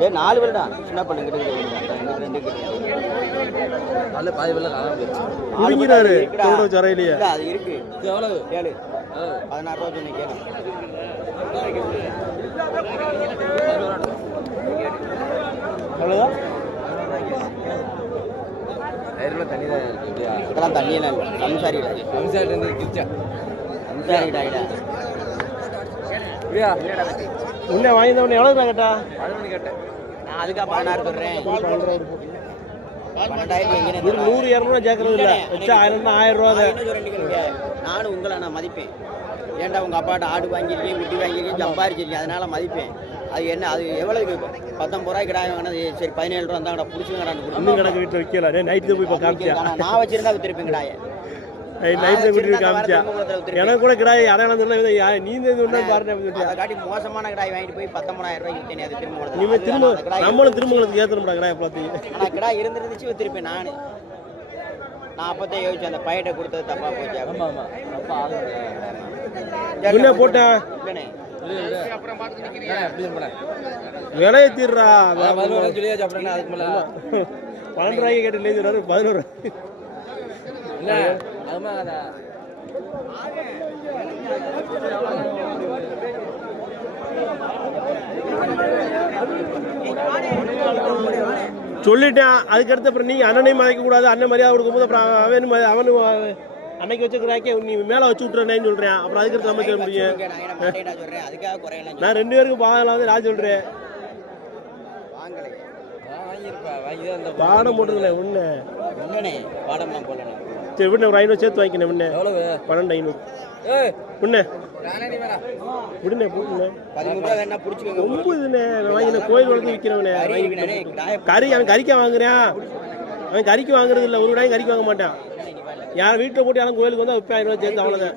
4 பேர் தான் சின்ன பண்ணு கிட்ட ரெண்டு நல்ல பாதி வெள்ள காணாம போயிடுச்சு. முடிங்கிறாரு தோட ஜரையிலேயே. இல்ல அது இருக்கு. எவ்வளவு கேளு 16 ரூபா சொன்னே கேளு. அவ்வளவுதான். டயர்ல தண்ணி தான் இருக்கு. இதெல்லாம் தண்ணி எல்லாம் இல்ல. கம்சாரி இருந்து கிச்சா. கம்சாரி டாயிடா. அப்படியா? உன்னை வாங்கினவனே எவ்வளவு கேட்டா? 11 கேட்டேன். நான் அதுக்கா 16 சொல்றேன். 12,000 எங்க 100 200 ஜாக்கிரதை இல்ல. வச்சா 1000 ரூபா தான். நானும் உங்களை நான் மதிப்பேன். ஏன்டா உங்க அப்பாட்ட ஆடு வாங்கியிருக்கீங்க, குட்டி வாங்கியிருக்கீங்க, சம்பாரிச்சிருக்கீங்க, அதனால மதிப்பேன். அது என்ன அது எவ்வளவு 19 ரூபாய்க்கு கிடாய் வாங்கினது சரி 17 ரூபா இருந்தாங்கடா பிடிச்சிங்கடா. இன்னும் கணக்கு வீட்டில் வைக்கல. நைட்டு போய் இப்போ காமிச்சா நான் வச்சிருந்தா வித்திருப்பேன் கிடாய. நைட்டு கூட்டி காமிச்சா எனக்கு கூட கிடாய் அடையாளம் சொன்னா நீ பாருங்க. காட்டி மோசமான கிடாய் வாங்கிட்டு போய் 19,000 ரூபாய்க்கு வித்தேன். அது திரும்ப நீங்க திரும்ப நம்மளும் திரும்ப ஏத்தணும்டா கிடாய் பார்த்து. ஆனா கிடாய் இருந்துருந்துச்சு வித்திருப்பேன் நானு. நான் அப்பதான் யோசிச்சேன் அந்த பையட்டை கொடுத்தது தப்பா போச்சு. ஆமா ஆமா அப்பா ஆளு என்ன போட்டேன் இல்லனே விலையை தீர்றா. 11 ரூபாய் சொல்லியாச்சு. அப்புறம் அதுக்கு மேல 12 ரூபாய்க்கு கேட்டு இல்லைன்னு சொல்றாரு. 11 இல்ல அதுமா அத சொல்லிட்டேன். அதுக்கடுத்து அப்புறம் நீங்க அண்ணனையும் மறைக்க கூடாது. அண்ணன் மரியாதை கொடுக்கும்போது அப்புறம் அவனு அன்னைக்கு வச்ச கிராக்கே நீ மேலே வச்சு விட்டுறேன்னு சொல்றேன். அப்புறம் அதுக்கடுத்து நம்ம சொல்ல முடியும். நான் 2 பேருக்கும் பாதம் வந்து நான் சொல்றேன். பாடம் போட்டுருக்கேன் ஒண்ணு பாடம்லாம் போடல. சரி விட ஒரு 500 சேர்த்து வாங்கிக்கணும். முன்ன எவ்வளவு 12,500 முன்ன விடுனே போட்டுனே 13 ரூபாய் வேணா புடிச்சுக்கோங்க. 9னே வாங்கின கோயில் வளர்த்து விற்கிறவனே. கறி அவன் கறிக்க வாங்குறான். அவன் கறிக்கு வாங்குறது இல்லை. ஒரு விடாயும் கறிக்கு வாங்க மாட்டான். யார் வீட்டில் போட்டு யாரும் கோயிலுக்கு வந்து 5,000 ரூபாய் சேர்த்து அவ்வளோதான்.